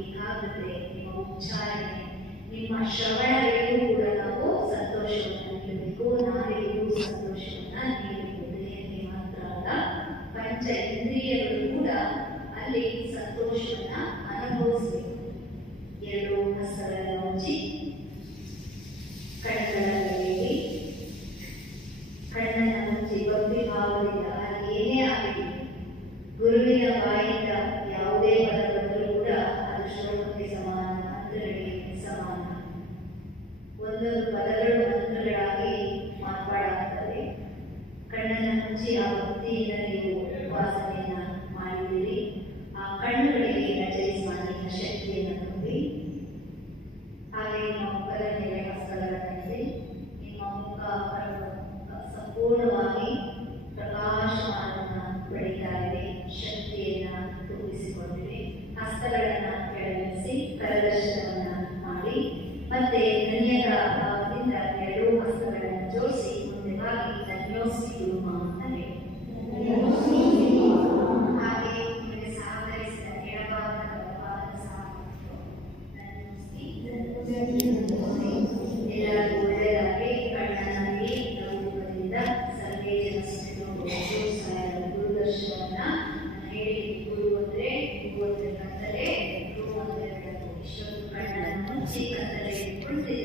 ಏಕಾಗ್ರತೆ, ನಿಮ್ಮ ಉಚ್ಚಾರಣೆ, ನಿಮ್ಮ ಶ್ರವಣಗಳಿಗೂ ಕೂಡ ನಾವು ಸಂತೋಷವನ್ನು ನೀಡಬೇಕು. ನಾಲಿಗೆಗೂ ಸಂತೋಷವನ್ನ ನೀಡಬೇಕು. ದೇಹಕ್ಕೆ ಮಾತ್ರ ಅಲ್ಲ, ಪಂಚ ಇಂದ್ರಿಯಗಳು ಕೂಡ ಅಲ್ಲಿ ಸಂತೋಷವನ್ನ ಅನುಭವಿಸಬೇಕು. ಎರಡು ಹಸ್ತಗಳನ್ನು ಮುಚ್ಚಿ ಕಣ್ಣುಗಳಲ್ಲಿ ಕಣ್ಣನ್ನು ಮುಚ್ಚಿ ಭಕ್ತಿ ಭಾವದಿಂದ ಅಲ್ಲಿ ಏನೇ ಆಗಲಿ ಗುರುವಿನ ಬಾಯಿಂದ ಯಾವುದೇ ಪದ ಬಂದರೂ ಕೂಡ ಅದು ಶ್ಲೋಕಕ್ಕೆ ಸಮಾನ, ಮಂತ್ರಗಳಿಗೆ ಸಮಾನ. ಒಂದೊಂದು ಪದಗಳು ಮಂತ್ರಗಳಾಗಿ ಮಾರ್ಪಾಡಾಗುತ್ತವೆ. ಕಣ್ಣನ್ನು ಮುಚ್ಚಿ ಆ ಭಕ್ತಿಯಿಂದ ನೀವು ಉಪಾಸನೆಯನ್ನ ಮಾಡಿದ್ದೀರಿ. ಆ ಕಣ್ಣುಗಳಿಗೆ ರಚಯಿಸುವ ನಿಮ್ಮ ಶಕ್ತಿಯನ್ನು ತುಂಬಿ, ಹಾಗೆ ನಿಮ್ಮ ಮುಖದ ಮೇಲೆ ಹಸ್ತಗಳನ್ನಿದೆ. ನಿಮ್ಮ ಮುಖ ಸಂಪೂರ್ಣವಾಗಿ ಪ್ರಕಾಶಮಾನವನ್ನು ಪಡಿತಾ ಇದೆ, ಶಕ್ತಿಯನ್ನ ತುಂಬಿಸಿಕೊಂಡಿದೆ. ಹಸ್ತಗಳನ್ನ ಕೆಳಗಿಳಿಸಿ ಕರದರ್ಶನವನ್ನ ಮಾಡಿ ಮತ್ತೆ ಧನ್ಯದ ಭಾವದಿಂದ ಎರಡೂ ಹಸ್ತಗಳನ್ನು ಜೋಡಿಸಿ ಮುಂದೆ ಬಾಗಿ ಧನ್ಯೋಸ್ಮಿ ಗುರುಮ ಅಂತ ಹೇಳಿ. ಹಾಗೆ ನಿಮಗೆ ಸಹಕರಿಸಿದ ಎಡಭಾಗದ ಬಲಭಾಗದ ಸಹಕಾರಗಳು ಎಲ್ಲರಿಗೂ ಒಳ್ಳೆಯದಾಗಿ ಕಣ್ಣನಲ್ಲಿ ರೂಪದಿಂದ ಸರ್ವೇ ಜನ ಗುರುದರ್ಶನವನ್ನ ಹೇಳಿ. ಗುರು ಅಂದ್ರೆ ಕತ್ತಲೆ, ಗುರು ಅಂದ್ರೆ ಬೆಳಕು. ಇಷ್ಟೊಂದು ಕಣ್ಣನ್ನು ಮುಚ್ಚಿ ಕತ್ತಲೆ ಕುಳಿತಿದೆ.